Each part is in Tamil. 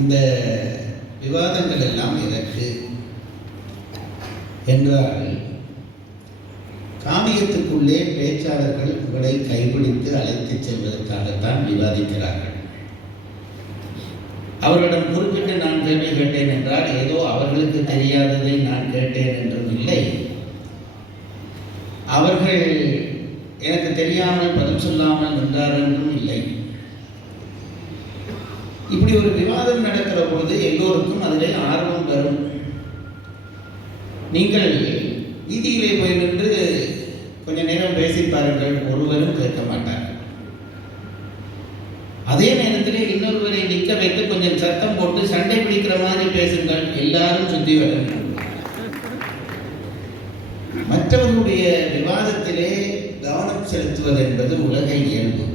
இந்த விவாதங்கள் எல்லாம் எதற்கு என்றார்கள். காவியத்துக்குள்ளே பேச்சாளர்கள் உங்களை கைபிடித்து அழைத்துச் செல்வதற்காகத்தான் விவாதிக்கிறார்கள். அவர்களிடம் குறிப்பிட்டு நான் கேள்வி கேட்டேன் என்றால் ஏதோ அவர்களுக்கு தெரியாததை நான் கேட்டேன் என்றும் இல்லை. அவர்கள் எனக்கு தெரியாமல் பதில் சொல்லாமல் நின்றார் என்றும் இல்லை. இப்படி ஒரு விவாதம் நடக்கிற பொழுது எல்லோருக்கும் அதில் ஆர்வம் வரும். நீங்கள் வீதியிலே போய் நின்று கொஞ்ச நேரம் பேசி பாருங்கள் ஒருவரும் கேட்க மாட்டார்கள் அதே நேரத்தில் இன்னொருவரை நிற்க வைத்து கொஞ்சம் சத்தம் போட்டு சண்டை பிடிக்கிற மாதிரி பேசுங்கள் எல்லாரும் சுத்தி வரும். மற்றவர்களுடைய விவாதத்திலே கவனம் செலுத்துவது என்பது உலக இயல்பு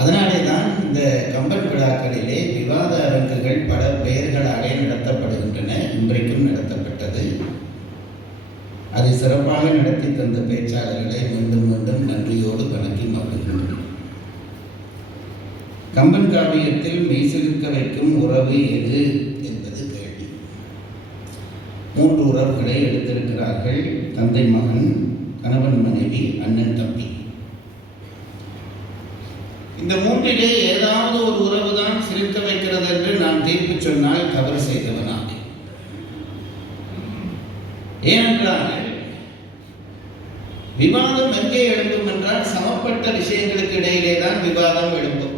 அதனாலே தான் இந்த கம்பன் விழாக்களிலே விவாத அரங்குகள் பல பெயர்களாக நடத்தப்படுகின்றன. இன்றைக்கும் நடத்தப்பட்டது. அதை சிறப்பாக நடத்தி தந்த பேச்சாளர்களை மீண்டும் மீண்டும் நன்றியோடு வணங்கி மகிழ்கின்றனர் கம்பன் காவியத்தில் மெய்சிலிருக்க வைக்கும் உறவு எது என்பது கேள்வி. மூன்று உறவுகளை எடுத்திருக்கிறார்கள் தந்தை மகன் கணவன் மனைவி அண்ணன் தம்பி. இந்த மூன்றிலே ஏதாவது ஒரு உறவு தான் சிரிக்க வைக்கிறது என்று நான் தீர்ப்பு சொன்னால் தவறு செய்தவனாக. ஏனென்றால் விவாதம் எங்கே எழும்பும் என்றால் சமப்பட்ட விஷயங்களுக்கு இடையிலே தான் விவாதம் எழும்பும்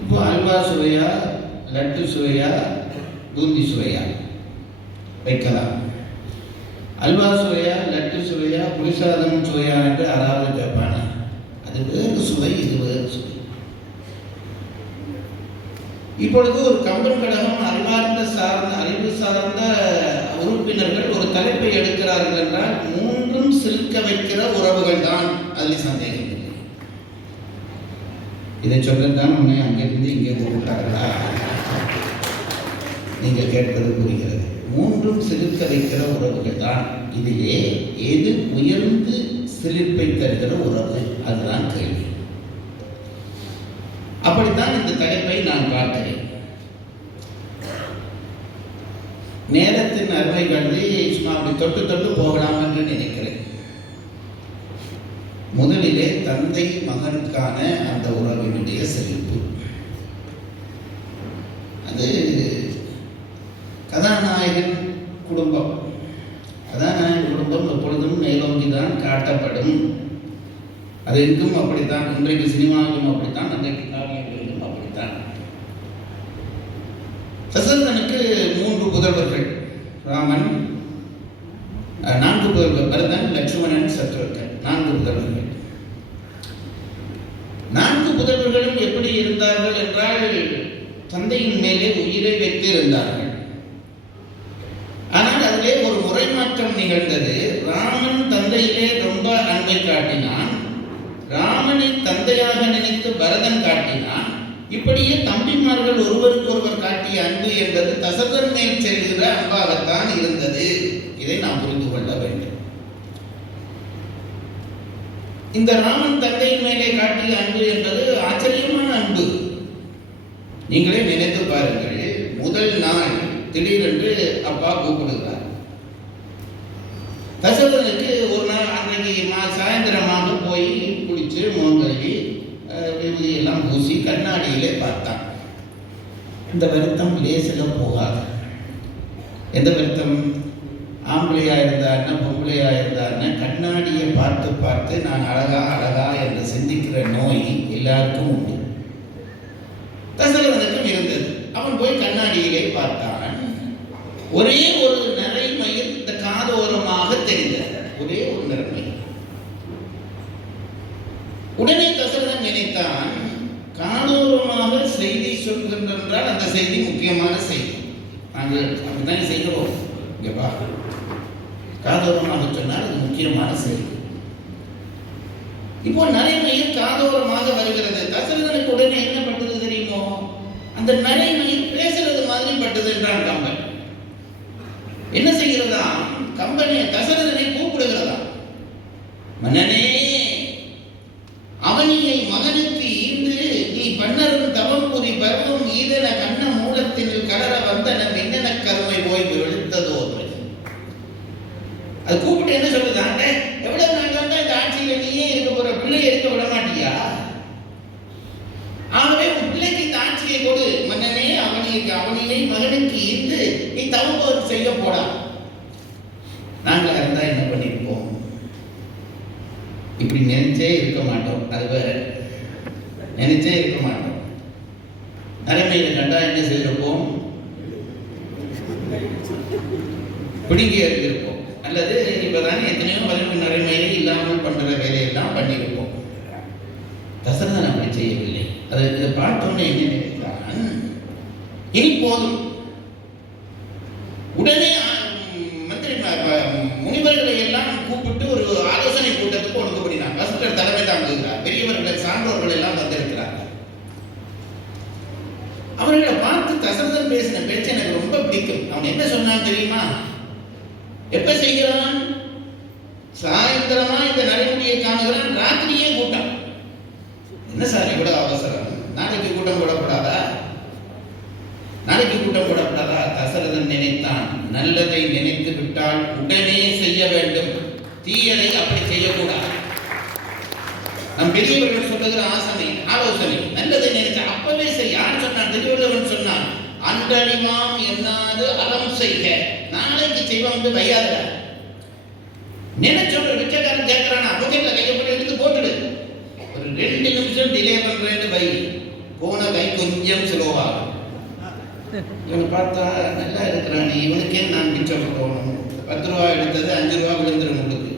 இப்போ அல்வா சுவையா லட்டு சுவையா பூந்தி சுவையா? வைக்கலாம். அல்வா சுவையா லட்டு சுவையா புளிசாதம் சுவையா என்று யாராவது கேட்பானா? அது வேறு சுவை இது வேறு சுவை. இப்பொழுது ஒரு கம்பன் கழகம் அறிவார்ந்த சார்ந்த அறிவு சார்ந்த உறுப்பினர்கள் ஒரு தலைப்பை எடுக்கிறார்கள் என்றால் மூன்றும் சிரிக்க வைக்கிற உறவுகள் தான் அதில் சந்தேகம் இல்லை இதை சொல்லத்தான் உன்னை அங்கிருந்து இங்கே போட்டார்களா? நீங்கள் கேட்பது புரிகிறது. மூன்றும் சிலிர்க்க வைக்கிற உறவுகள் தான். இதிலே எது உயர்ந்து சிலிர்ப்பை தருகிற உறவு. அதுதான் கேள்வி. அப்படித்தான் இந்த தலைப்பை நான் பார்க்கிறேன். நேரத்தின் அருமை கருதி சும்மா அப்படி தொட்டு தொட்டு போகலாம் என்று நினைக்கிறேன். முதலிலே தந்தை மகனுக்கான அந்த உறவினுடைய செழிப்பு அது அப்படித்தான் இன்றைக்கு சினிமாவிலும் அப்படித்தான் அன்றைக்கு காவியங்களிலும் அப்படித்தான். சசந்தனுக்கு மூன்று புதல்வர்கள். ராமன் நான்கு புதல்வர் பரதன் லட்சுமணன் சத்ருக்கன். நான்கு புதல்வர்கள். நான்கு புதல்வர்களும் எப்படி இருந்தார்கள் என்றால் தந்தையின் மேலே உயிரை வைத்திருந்தார்கள். ஆனால் அதிலே ஒரு முறை மாற்றம் நிகழ்ந்தது ராமன் தந்தையிலே ரொம்ப அன்பை காட்டினான் ராமனை தந்தையாக நினைத்து பரதன் காட்டினான். இப்படியே தம்பிமார்கள் ஒருவருக்கு ஒருவர் காட்டிய அன்பு என்பது தசரதன் மேல் செல்கிற அன்பாகத்தான் இருந்தது. இதை நாம் புரிந்து கொள்ள வேண்டும். இந்த ராமன் தந்தையின் மேலே காட்டிய அன்பு என்பது ஆச்சரியமான அன்பு. நீங்களே நினைத்து பாருங்கள் முதல் நாள் திடீரென்று அப்பா கூப்பிடுகிறார். தசரதனுக்கு ஒரு நாள் அன்னைக்கு மா- சாயந்தரமாக போய் குளிச்சு முகம் கழுவி எல்லாம் பூசி கண்ணாடியிலே பார்த்தான். இந்த வருத்தம் லேசில் போகாது. எந்த வருத்தம்? ஆம்பளையா இருந்தாருன்னா பொம்பளையா இருந்தாருன்னா கண்ணாடியை பார்த்து பார்த்து நான் அழகா அழகா என்று சிந்திக்கிற நோய் எல்லாருக்கும் உண்டு. தசரதனுக்கும் இருந்தது. அவன் போய் கண்ணாடியிலே பார்த்தான். ஒரே ஒரு நிறை மயில் இந்த காதோரமாக தெரிந்தது ஒரே ஒரு நிறமை உடனே தசரதன் நினைத்தான் காதோரமாக செய்தி சொல்கின்றால் அந்த செய்தி முக்கியமான செய்தி. நாங்கள் அப்படித்தான் செய்கிறோம் இங்கே பார்க்கணும் காதோரமாக சொன்னால் அது முக்கியமான செய்தி. இப்போ நரைமயில் காதோரமாக வருகிறது. தசரதனுக்கு உடனே என்ன பட்டது தெரியுமோ? அந்த நரைமயில் பேசுறது மாதிரி பட்டது என்றான் கம்பன். என்ன செய்கிறதா? கம்பனை தசரத அனுபவம் செய்ய போடா நாங்கள் இருந்தா என்ன பண்ணிருப்போம் இப்படி நினைச்சே இருக்க மாட்டோம். அது வேற. நினைச்சே இருக்க மாட்டோம். நடைமையில கண்டா என்ன செய்திருப்போம்? பிடுங்கி இருந்திருப்போம் அல்லது இப்பதானே எத்தனையோ பதினெட்டு நடைமுறை இல்லாமல் பண்ற வேலையெல்லாம் பண்ணியிருப்போம். தசரதன் அப்படி செய்யவில்லை. அதை இதை பார்த்தோன்னே என்ன நினைத்தான் இனி போதும். தசரதன் பேசின பேச்சு எனக்கு ரொம்ப பிடிக்கும். அவன் என்ன சொன்னான் தெரியுமா? எப்ப செய்கிறான்? சாயந்தரமா இந்த நடைமுறையை காணுகிறான். ராத்திரியே கூட்டம். என்ன சார் இவ்வளவு அவசரம்? நாளைக்கு கூட்டம் போடக்கூடாதா? நாளைக்கு கூட்டம் போடக்கூடாதா? தசரதன் நினைத்தான். நல்லதை நினைத்து விட்டால் உடனே செய்ய வேண்டும். தீயதை அப்படி செய்யக்கூடாது. நம் பெரியவர்கள் சொல்லுகிற ஆசனை ஆலோசனை நல்லதை நினைச்சா அப்பவே சரி யார் சொன்னான்? திருவள்ளுவன் சொன்னான். அன்றடிமாம் என்னாது அறம் செய்க. நாளைக்கு செய்வான் வந்து வையாத நினைச்ச ஒரு பிச்சைக்காரன் கேட்கிறானா? பாக்கெட்ல கையை எடுத்து போட்டுடு. ஒரு ரெண்டு நிமிஷம் டிலே பண்றேன்னு வை. போன கை கொஞ்சம் ஸ்லோவாகும் இவனை பார்த்தா நல்லா இருக்கிறானே இவனுக்கே நான் மிச்சம் போகணும். பத்து ரூபா எடுத்தது அஞ்சு ரூபா விழுந்துடும் உங்களுக்கு.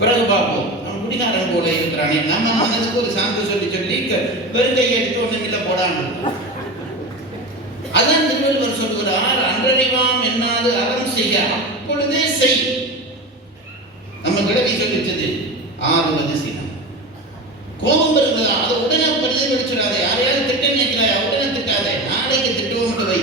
பிறகு பார்ப்போம். அவன் குடிகாரன் போல இருக்கிறானே. நம்ம மனதுக்கு ஒரு சான்று சொல்லி சொல்லி பெருங்கையை எடுத்து ஒண்ணும் இல்லை போடான்னு. என்பதால் அன்றறிவாம் என்னாது அறம் செய்ய அப்பொழுதே செய். நம்ம கிழவி சொல்லிச்சது ஆறுவது சினம் கோபம் வருகிறதா அதை உடனே பிரதிபலிச்சிடாதே யாரையாவது திட்டம் நினைக்கிறாயா உடனே திட்டாதே. நாளைக்கு திட்டுவோம் வை.